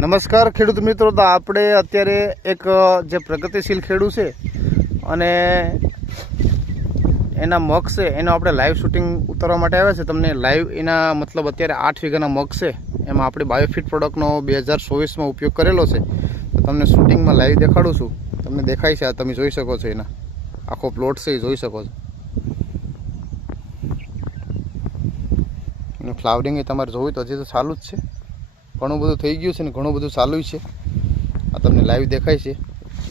નમસ્કાર ખેડૂત મિત્રો, તો આપણે અત્યારે એક જે પ્રગતિશીલ ખેડૂત છે અને એના મગ છે એનો આપણે લાઈવ શૂટિંગ ઉતારવા માટે આવ્યા છે. તમને લાઈવ એના મતલબ અત્યારે 8 વીઘાના મગ છે, એમાં આપણે બાયોફિટ પ્રોડક્ટનો 2024માં ઉપયોગ કરેલો છે. તો તમને શૂટિંગમાં લાઈવ દેખાડું છું. તમને દેખાય છે, આ તમે જોઈ શકો છો, એના આખો પ્લોટ છે એ જોઈ શકો છો. એનું ફ્લાવરિંગ એ તમારે જોવું તો હજી તો ચાલુ જ છે, ઘણું બધું થઈ ગયું છે ને ઘણું બધું ચાલુ છે. આ તમને લાઈવ દેખાય છે,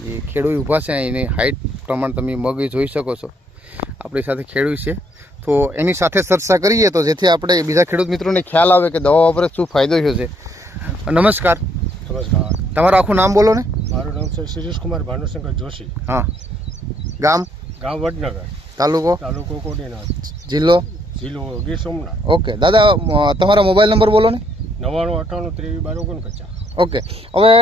એ ખેડૂત ઊભા છે, એની હાઇટ પ્રમાણે તમે મગ જોઈ શકો છો. આપણી સાથે ખેડૂત છે, તો એની સાથે ચર્ચા કરીએ તો જેથી આપણે બીજા ખેડૂત મિત્રોને ખ્યાલ આવે કે દવા વાપરે શું ફાયદો થયો છે. નમસ્કાર. નમસ્કાર. તમારું આખું નામ બોલો ને. મારું નામ છે શિરીષ કુમાર ભાનુશંકર જોશી. હા. ગામ વડનગર. તાલુકો કોડીનાથ. જિલ્લો ગીર સોમનાથ. ઓકે દાદા, તમારા મોબાઈલ નંબર બોલો ને. 9958 ઓકે. હવે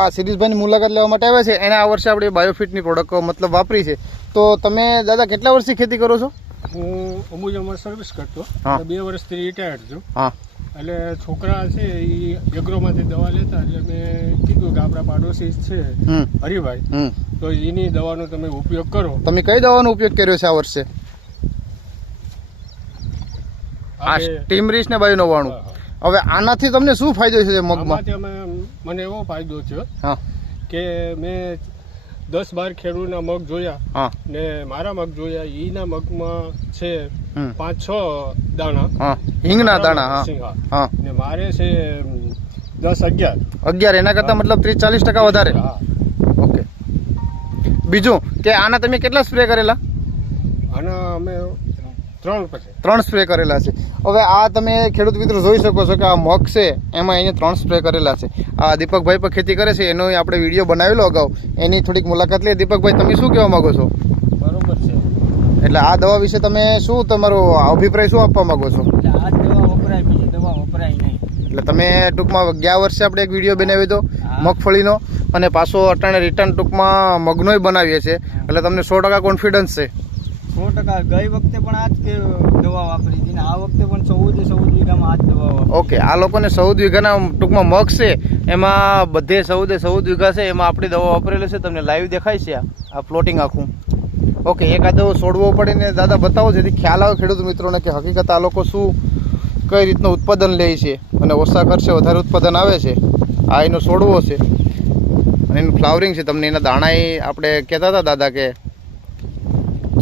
આ શિરીષભાઈની મુલાકાત લેવા માટે આવ્યા છે. એને આ વર્ષે આપણે બાયોફિટની પ્રોડક્ટ મતલબ વાપરી છે. તો તમે દાદા કેટલા વર્ષથી ખેતી કરો છો? હું અમુજમાં સર્વિસ કરતો, 2 વર્ષથી રિટાયર્ડ છું. હા. એટલે છોકરા છે એ એગ્રોમાંથી દવા લેતા, એટલે મેં કીધું કે આપણા પાડોશી છે હરિભાઈ, તો એની દવાનો તમે ઉપયોગ કરો. તમે કઈ દવાનો ઉપયોગ કર્યો છે આ વર્ષે? આ સ્ટીમરીસ ને બાયો 99. હવે આનાથી તમને શું ફાયદો છે મગમાં? મને એવો ફાયદો થયો કે મેં 10-12 ખેડૂતના મગ જોયા ને મારા મગ જોયા. એના મગમાં છે 5-6 દાણા હિંગના દાણા, ને મારે છે 10-11. એના કરતા મતલબ 30-40% વધારે. ઓકે. બીજું કે આના તમે કેટલા સ્પ્રે કરેલા? આના અમે 3 સ્પ્રે કરેલા છે. હવે આ તમે ખેડૂત મિત્રો જોઈ શકો છો કે આ મગ છે એમાં એને 3 સ્પ્રે કરેલા છે. આ દીપકભાઈ પણ ખેતી કરે છે, એનો આપણે વિડીયો બનાવેલો અગાઉ, એની થોડીક મુલાકાત લઈએ. દીપકભાઈ, તમે શું કહેવા માંગો છો? બરોબર છે. એટલે આ દવા વિશે તમે શું તમારો અભિપ્રાય શું આપવા માંગો છો? આ દવા વપરાય, બીજી દવા વપરાય નહીં. એટલે તમે ટૂંકમાં ગયા વર્ષે આપણે એક વિડીયો બનાવ્યો હતો મગફળીનો, અને પાછો અટાણે રિટર્ન ટૂંકમાં મગનોય બનાવીએ છીએ. એટલે તમને 100% કોન્ફિડન્સ છે? 100%. ગઈ વખતે પણ આ જ દવા વાપરી હતી ને આ વખતે પણ 14 વીઘામાં આ જ દવા વાપરી. ઓકે. આ લોકોને 14 વીઘાના ટૂંકમાં મગ છે, એમાં બધે 14 વીઘા છે, એમાં આપણી દવા વાપરેલી છે. તમને લાઈવ દેખાય છે આ પ્લોટિંગ આખું. ઓકે. એકાદો છોડવો પડે ને દાદા બતાવો, જેથી ખ્યાલ આવે ખેડૂત મિત્રોને કે હકીકત આ લોકો શું કઈ રીતનું ઉત્પાદન લે છે અને ઓછા ખર્ચે વધારે ઉત્પાદન આવે છે. આ એનો છોડવો છે અને એનું ફ્લાવરિંગ છે. તમને એના દાણા આપણે કહેતા હતા દાદા કે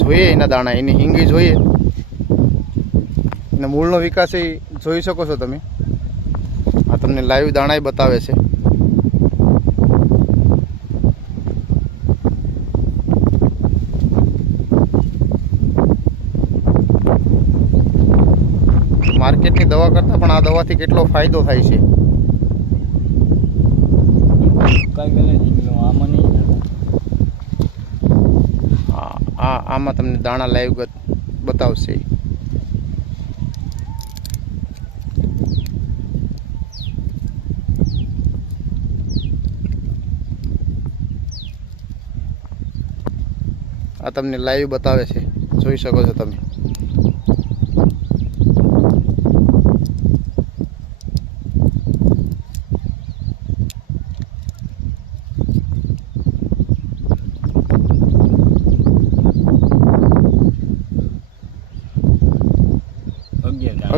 જોઈએ, એના દાણા, એની હિંગી જોઈએ, અને મૂળનો વિકાસ એ જોઈ શકો છો તમે. આ તમને લાઈવ દાણા બતાવે છે. માર્કેટની દવા કરતાં પણ આ દવાથી કેટલો ફાયદો થાય છે. આમાં તમને દાણા લાઈવ બતાવશે. આ તમને લાઈવ બતાવે છે, જોઈ શકો છો તમે.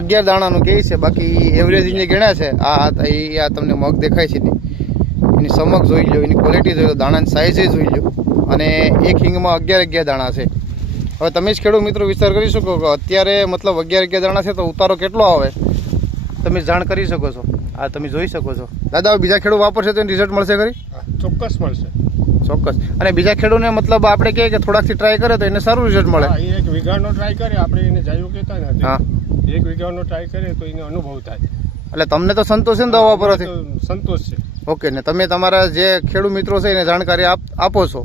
અગિયાર દાણાનું કહે છે, બાકી એવરેજ જે ગણ્યા છે આ તમને મગ દેખાય છે ને, એની સમક જોઈ લો, એની ક્વોલિટી જોઈ લો, દાણાની સાઇઝ જોઈ લો, અને એક હિંગમાં 11 દાણા છે. હવે તમે જ ખેડૂત મિત્રો વિચાર કરી શકો કે અત્યારે મતલબ 11 દાણા છે તો ઉતારો કેટલો આવે, તમે જાણ કરી શકો છો. આ તમે જોઈ શકો છો. દાદા, બીજા ખેડૂત વાપરશે તો રિઝલ્ટ મળશે ખરી? ચોક્કસ મળશે. ચોક્કસ. અને બીજા ખેડૂતને મતલબ આપણે કહીએ કે થોડાકથી ટ્રાય કરે તો એને સારું રિઝલ્ટ મળે. 1 વીઘાનો ટ્રાય કરે, આપણે એને જાયું કહેતા ને. 1 વીઘાનો ટ્રાય કરે તો એને અનુભવ થાય. એટલે તમને તો સંતોષ છે ને દવા વાપરવાથી? સંતોષ છે. ઓકે. ને તમે તમારા જે ખેડૂત મિત્રો છે એને જાણકારી આપો છો?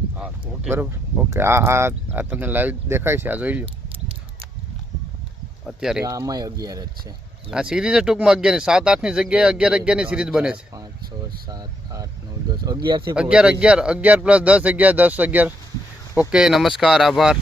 બરોબર. ઓકે. આ તમને લાઈવ દેખાય છે, આ જોઈ લો. અત્યારે આમાં 11 જ છે. આ સિરીઝ ટૂંકમાં 11 7-8 ની જગ્યાએ 11 ની સિરીઝ બને છે. 5 6 7 8 9 10 11 11 + 10 11 10 11. ઓકે. નમસ્કાર, આભાર.